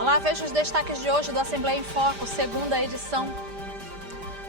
Olá, veja os destaques de hoje do Assembleia em Foco, segunda edição.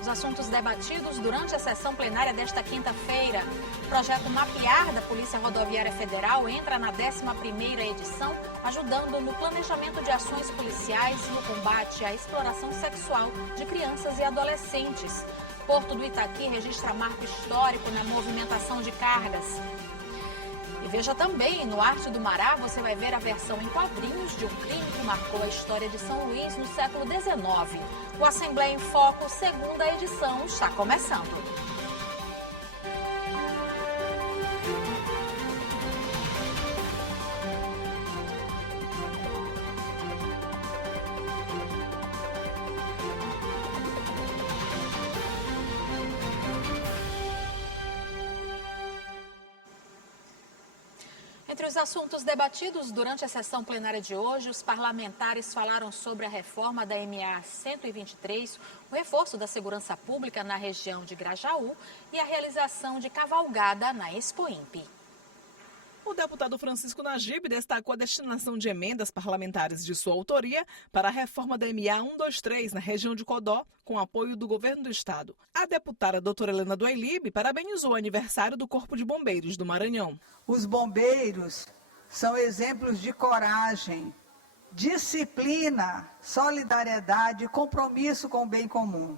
Os assuntos debatidos durante a sessão plenária desta quinta-feira. O projeto Mapear da Polícia Rodoviária Federal entra na 11ª edição, ajudando no planejamento de ações policiais e no combate à exploração sexual de crianças e adolescentes. Porto do Itaqui registra marco histórico na movimentação de cargas. E veja também, no Arte do Mará, você vai ver a versão em quadrinhos de um crime que marcou a história de São Luís no século XIX. O Assembleia em Foco, segunda edição, está começando. Entre os assuntos debatidos durante a sessão plenária de hoje, os parlamentares falaram sobre a reforma da MA 123, o reforço da segurança pública na região de Grajaú e a realização de cavalgada na Expoimp. O deputado Francisco Najib destacou a destinação de emendas parlamentares de sua autoria para a reforma da MA 123 na região de Codó, com apoio do governo do estado. A deputada doutora Helena Duailib parabenizou o aniversário do Corpo de Bombeiros do Maranhão. Os bombeiros são exemplos de coragem, disciplina, solidariedade e compromisso com o bem comum.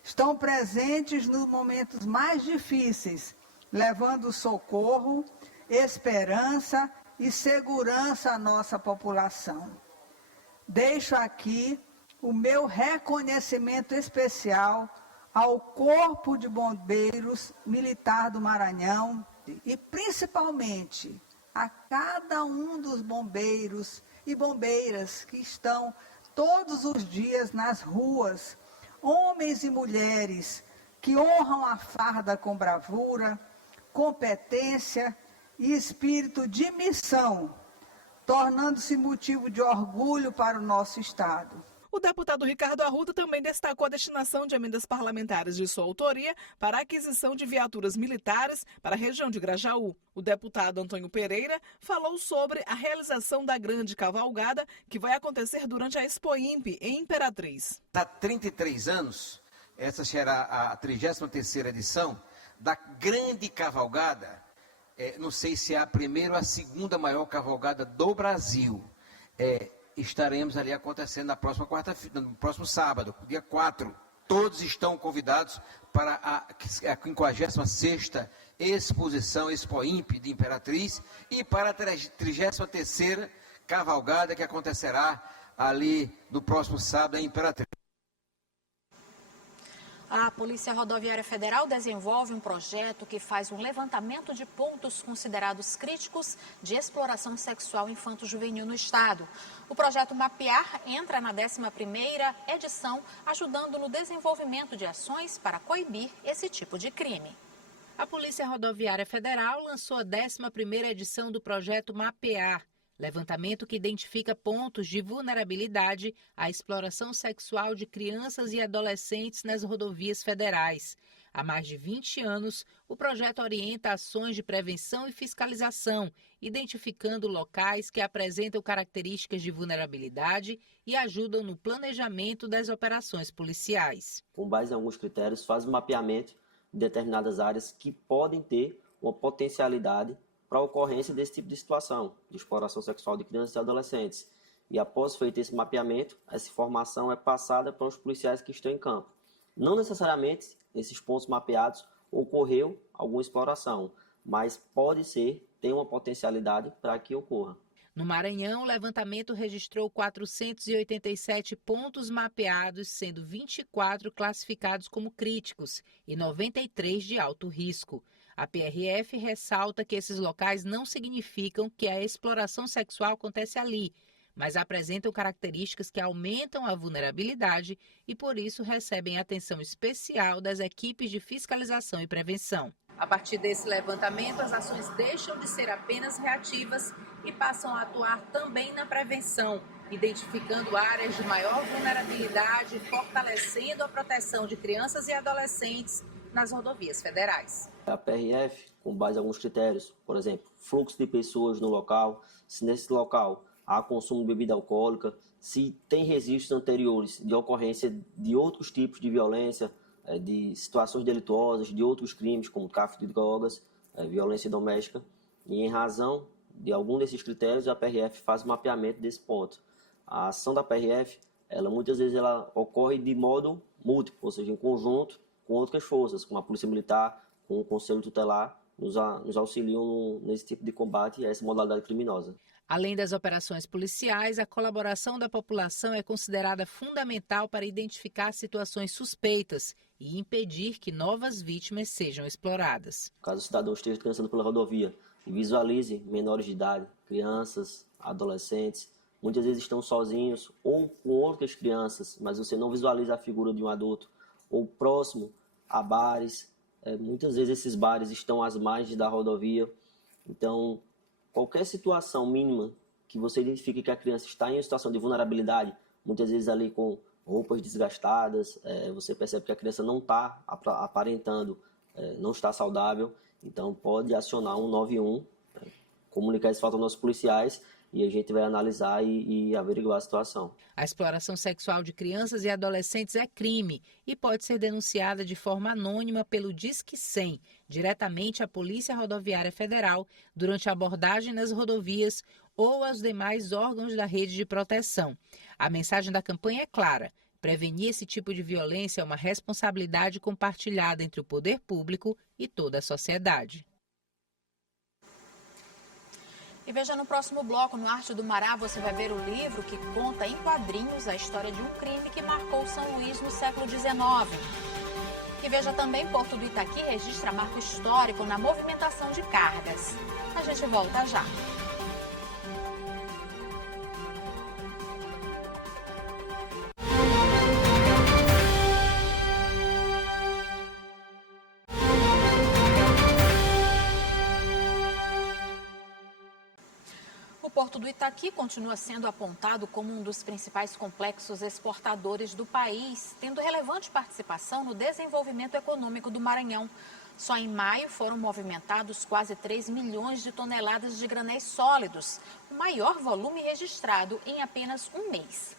Estão presentes nos momentos mais difíceis, levando socorro, esperança e segurança à nossa população. Deixo aqui o meu reconhecimento especial ao Corpo de Bombeiros Militar do Maranhão e principalmente a cada um dos bombeiros e bombeiras que estão todos os dias nas ruas, homens e mulheres que honram a farda com bravura, competência e espírito de missão, tornando-se motivo de orgulho para o nosso estado. O deputado Ricardo Arruda também destacou a destinação de emendas parlamentares de sua autoria para a aquisição de viaturas militares para a região de Grajaú. O deputado Antônio Pereira falou sobre a realização da grande cavalgada que vai acontecer durante a Expoimp em Imperatriz. Há 33 anos, essa será a 33ª edição da grande cavalgada. Não sei se é a primeira ou a segunda maior cavalgada do Brasil. Estaremos ali acontecendo na próxima quarta-feira, no próximo sábado, dia 4. Todos estão convidados para a 56ª exposição Expoimp de Imperatriz e para a 33ª cavalgada que acontecerá ali no próximo sábado em Imperatriz. A Polícia Rodoviária Federal desenvolve um projeto que faz um levantamento de pontos considerados críticos de exploração sexual infanto-juvenil no estado. O projeto Mapear entra na 11ª edição, ajudando no desenvolvimento de ações para coibir esse tipo de crime. A Polícia Rodoviária Federal lançou a 11ª edição do projeto Mapear, levantamento que identifica pontos de vulnerabilidade à exploração sexual de crianças e adolescentes nas rodovias federais. Há mais de 20 anos, o projeto orienta ações de prevenção e fiscalização, identificando locais que apresentam características de vulnerabilidade e ajudam no planejamento das operações policiais. Com base em alguns critérios, faz um mapeamento de determinadas áreas que podem ter uma potencialidade para a ocorrência desse tipo de situação, de exploração sexual de crianças e adolescentes. E após feito esse mapeamento, essa informação é passada para os policiais que estão em campo. Não necessariamente, nesses pontos mapeados, ocorreu alguma exploração, mas pode ser, tem uma potencialidade para que ocorra. No Maranhão, o levantamento registrou 487 pontos mapeados, sendo 24 classificados como críticos e 93 de alto risco. A PRF ressalta que esses locais não significam que a exploração sexual acontece ali, mas apresentam características que aumentam a vulnerabilidade e, por isso, recebem atenção especial das equipes de fiscalização e prevenção. A partir desse levantamento, as ações deixam de ser apenas reativas e passam a atuar também na prevenção, identificando áreas de maior vulnerabilidade e fortalecendo a proteção de crianças e adolescentes nas rodovias federais. A PRF, com base em alguns critérios, por exemplo, fluxo de pessoas no local, se nesse local há consumo de bebida alcoólica, se tem registros anteriores de ocorrência de outros tipos de violência, de situações delituosas, de outros crimes, como tráfico de drogas, violência doméstica. E em razão de algum desses critérios, a PRF faz o mapeamento desse ponto. A ação da PRF, muitas vezes ela ocorre de modo múltiplo, ou seja, em conjunto com outras forças, como a Polícia Militar, com o Conselho Tutelar, nos auxiliam nesse tipo de combate a essa modalidade criminosa. Além das operações policiais, a colaboração da população é considerada fundamental para identificar situações suspeitas e impedir que novas vítimas sejam exploradas. Caso o cidadão esteja transitando pela rodovia e visualize menores de idade, crianças, adolescentes, muitas vezes estão sozinhos ou com outras crianças, mas você não visualiza a figura de um adulto, ou próximo a bares. Muitas vezes esses bares estão às margens da rodovia. Então, qualquer situação mínima que você identifique que a criança está em uma situação de vulnerabilidade, muitas vezes ali com roupas desgastadas, você percebe que a criança não está aparentando, não está saudável, então pode acionar 191, comunicar esse fato aos nossos policiais e a gente vai analisar e averiguar a situação. A exploração sexual de crianças e adolescentes é crime e pode ser denunciada de forma anônima pelo Disque 100, diretamente à Polícia Rodoviária Federal, durante a abordagem nas rodovias ou aos demais órgãos da rede de proteção. A mensagem da campanha é clara: prevenir esse tipo de violência é uma responsabilidade compartilhada entre o poder público e toda a sociedade. E veja no próximo bloco, no Arte do Mará, você vai ver o livro que conta em quadrinhos a história de um crime que marcou São Luís no século XIX. E veja também, Porto do Itaqui registra marco histórico na movimentação de cargas. A gente volta já. O Porto do Itaqui continua sendo apontado como um dos principais complexos exportadores do país, tendo relevante participação no desenvolvimento econômico do Maranhão. Só em maio foram movimentados quase 3 milhões de toneladas de granéis sólidos, o maior volume registrado em apenas um mês.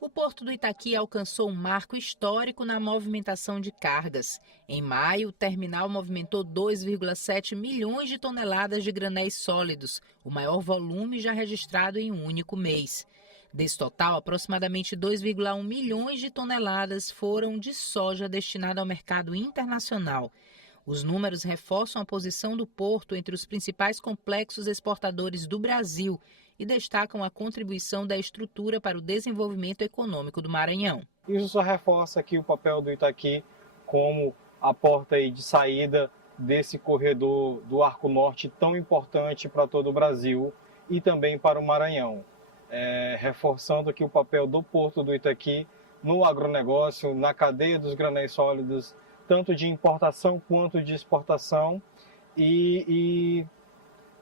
O Porto do Itaqui alcançou um marco histórico na movimentação de cargas. Em maio, o terminal movimentou 2,7 milhões de toneladas de granéis sólidos, o maior volume já registrado em um único mês. Desse total, aproximadamente 2,1 milhões de toneladas foram de soja destinada ao mercado internacional. Os números reforçam a posição do porto entre os principais complexos exportadores do Brasil e destacam a contribuição da estrutura para o desenvolvimento econômico do Maranhão. Isso só reforça aqui o papel do Itaqui como a porta de saída desse corredor do Arco Norte tão importante para todo o Brasil e também para o Maranhão. Reforçando aqui o papel do Porto do Itaqui no agronegócio, na cadeia dos granéis sólidos, tanto de importação quanto de exportação, e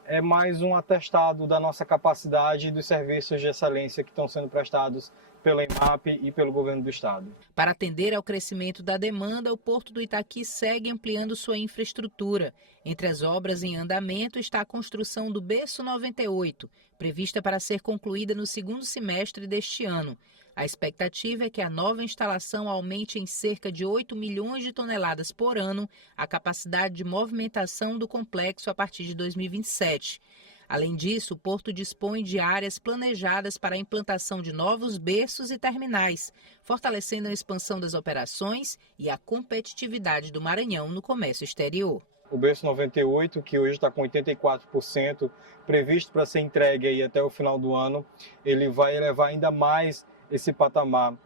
é mais um atestado da nossa capacidade e dos serviços de excelência que estão sendo prestados pela EMAP e pelo governo do estado. Para atender ao crescimento da demanda, o Porto do Itaqui segue ampliando sua infraestrutura. Entre as obras em andamento está a construção do Berço 98, prevista para ser concluída no segundo semestre deste ano. A expectativa é que a nova instalação aumente em cerca de 8 milhões de toneladas por ano a capacidade de movimentação do complexo a partir de 2027. Além disso, o porto dispõe de áreas planejadas para a implantação de novos berços e terminais, fortalecendo a expansão das operações e a competitividade do Maranhão no comércio exterior. O Berço 98, que hoje está com 84%, previsto para ser entregue aí até o final do ano, ele vai elevar ainda mais esse patamar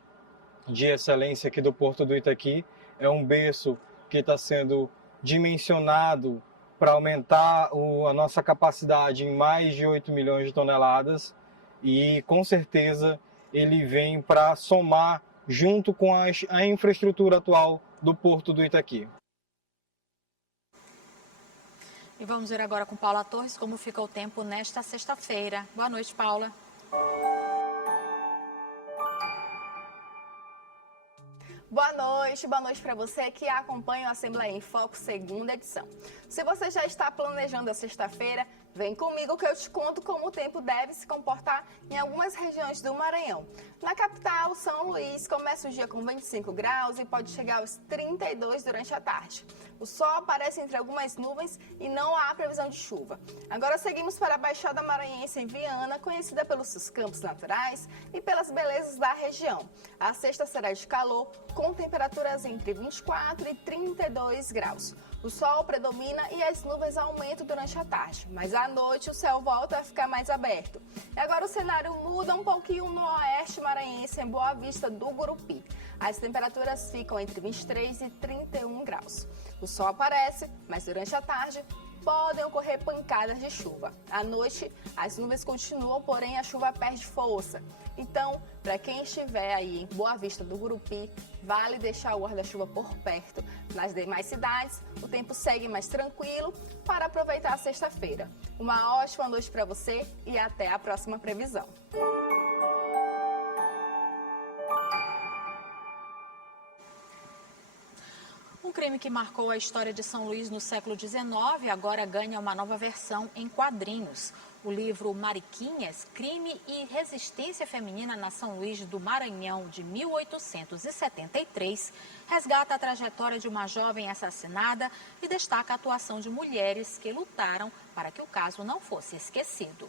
de excelência aqui do Porto do Itaqui. É um berço que está sendo dimensionado para aumentar a nossa capacidade em mais de 8 milhões de toneladas e, com certeza, ele vem para somar junto com a infraestrutura atual do Porto do Itaqui. E vamos ver agora com Paula Torres como fica o tempo nesta sexta-feira. Boa noite, Paula. Boa noite para você que acompanha o Assembleia em Foco, segunda edição. Se você já está planejando a sexta-feira, Vem comigo que eu te conto como o tempo deve se comportar em algumas regiões do Maranhão. Na capital, São Luís, começa o dia com 25 graus e pode chegar aos 32 durante a tarde. O sol aparece entre algumas nuvens e não há previsão de chuva. Agora seguimos para a Baixada Maranhense em Viana, conhecida pelos seus campos naturais e pelas belezas da região. A sexta será de calor, com temperaturas entre 24 e 32 graus. O sol predomina e as nuvens aumentam durante a tarde, mas à noite o céu volta a ficar mais aberto. E agora o cenário muda um pouquinho no oeste maranhense, em Boa Vista do Gurupi. As temperaturas ficam entre 23 e 31 graus. O sol aparece, mas durante a tarde podem ocorrer pancadas de chuva. À noite, as nuvens continuam, porém a chuva perde força. Então, para quem estiver aí em Boa Vista do Gurupi, vale deixar o guarda-chuva por perto. Nas demais cidades, o tempo segue mais tranquilo para aproveitar a sexta-feira. Uma ótima noite para você e até a próxima previsão. Um crime que marcou a história de São Luís no século XIX agora ganha uma nova versão em quadrinhos. O livro Mariquinhas, Crime e Resistência Feminina na São Luís do Maranhão, de 1873, resgata a trajetória de uma jovem assassinada e destaca a atuação de mulheres que lutaram para que o caso não fosse esquecido.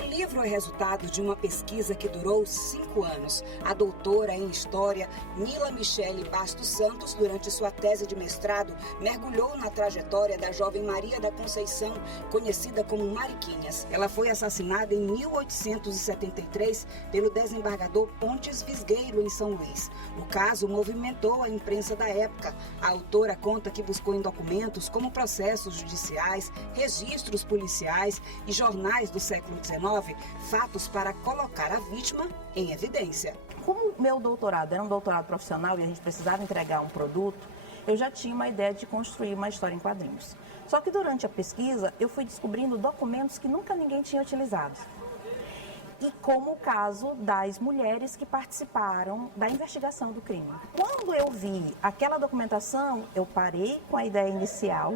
O livro é resultado de uma pesquisa que durou 5 anos. A doutora em História, Nila Michele Bastos Santos, durante sua tese de mestrado, mergulhou na trajetória da jovem Maria da Conceição, conhecida como Mariquinhas. Ela foi assassinada em 1873 pelo desembargador Pontes Visgueiro, em São Luís. O caso movimentou a imprensa da época. A autora conta que buscou em documentos como processos judiciais, registros policiais e jornais do século XIX, fatos para colocar a vítima em evidência. Como meu doutorado era um doutorado profissional e a gente precisava entregar um produto, eu já tinha uma ideia de construir uma história em quadrinhos. Só que durante a pesquisa eu fui descobrindo documentos que nunca ninguém tinha utilizado. E como o caso das mulheres que participaram da investigação do crime. Quando eu vi aquela documentação, eu parei com a ideia inicial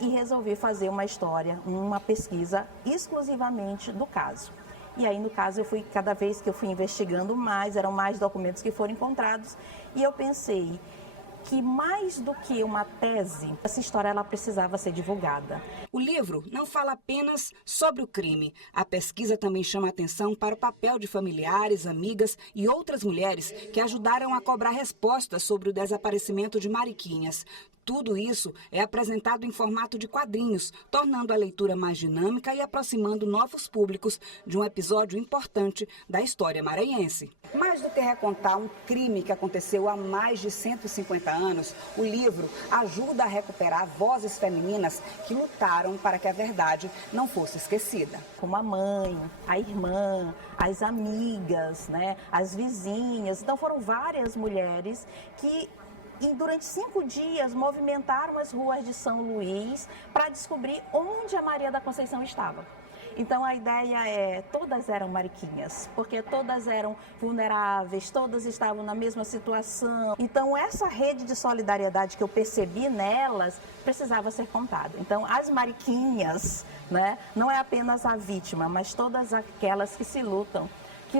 e resolvi fazer uma história, uma pesquisa exclusivamente do caso. E aí, no caso, cada vez que eu fui investigando mais, eram mais documentos que foram encontrados, e eu pensei que mais do que uma tese, essa história ela precisava ser divulgada. O livro não fala apenas sobre o crime. A pesquisa também chama atenção para o papel de familiares, amigas e outras mulheres que ajudaram a cobrar respostas sobre o desaparecimento de Mariquinhas. Tudo isso é apresentado em formato de quadrinhos, tornando a leitura mais dinâmica e aproximando novos públicos de um episódio importante da história maranhense. Mais do que recontar um crime que aconteceu há mais de 150 anos, o livro ajuda a recuperar vozes femininas que lutaram para que a verdade não fosse esquecida. Como a mãe, a irmã, as amigas, as vizinhas. Então foram várias mulheres que durante 5 dias movimentaram as ruas de São Luís para descobrir onde a Maria da Conceição estava. Então a ideia é, todas eram mariquinhas, porque todas eram vulneráveis, todas estavam na mesma situação. Então essa rede de solidariedade que eu percebi nelas precisava ser contada. Então as mariquinhas, não é apenas a vítima, mas todas aquelas que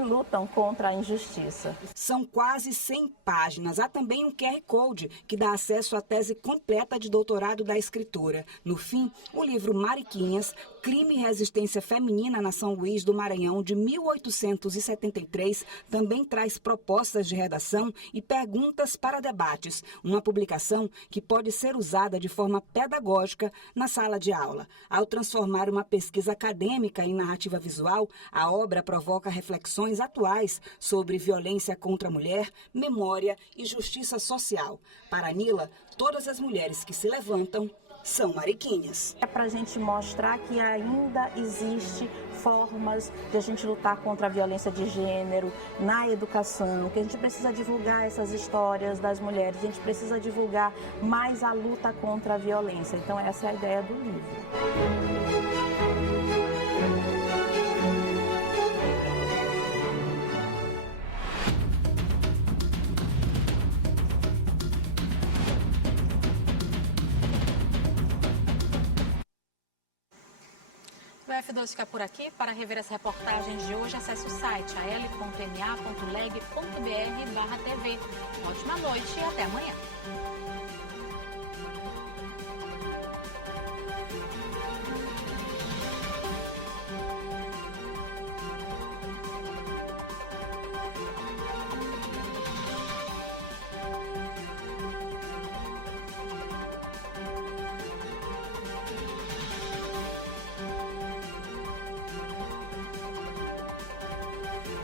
lutam contra a injustiça. São quase 100 páginas. Há também um QR Code que dá acesso à tese completa de doutorado da escritora. No fim, o livro Mariquinhas, Crime e Resistência Feminina na São Luís do Maranhão, de 1873, também traz propostas de redação e perguntas para debates. Uma publicação que pode ser usada de forma pedagógica na sala de aula. Ao transformar uma pesquisa acadêmica em narrativa visual, a obra provoca reflexões atuais sobre violência contra a mulher, memória e justiça social. Para Nila, todas as mulheres que se levantam são mariquinhas. É para a gente mostrar que ainda existe formas de a gente lutar contra a violência de gênero na educação, que a gente precisa divulgar essas histórias das mulheres, a gente precisa divulgar mais a luta contra a violência. Então essa é a ideia do livro. F12 fica por aqui. Para rever as reportagens de hoje, acesse o site al.ma.leg.br/tv. Ótima noite e até amanhã.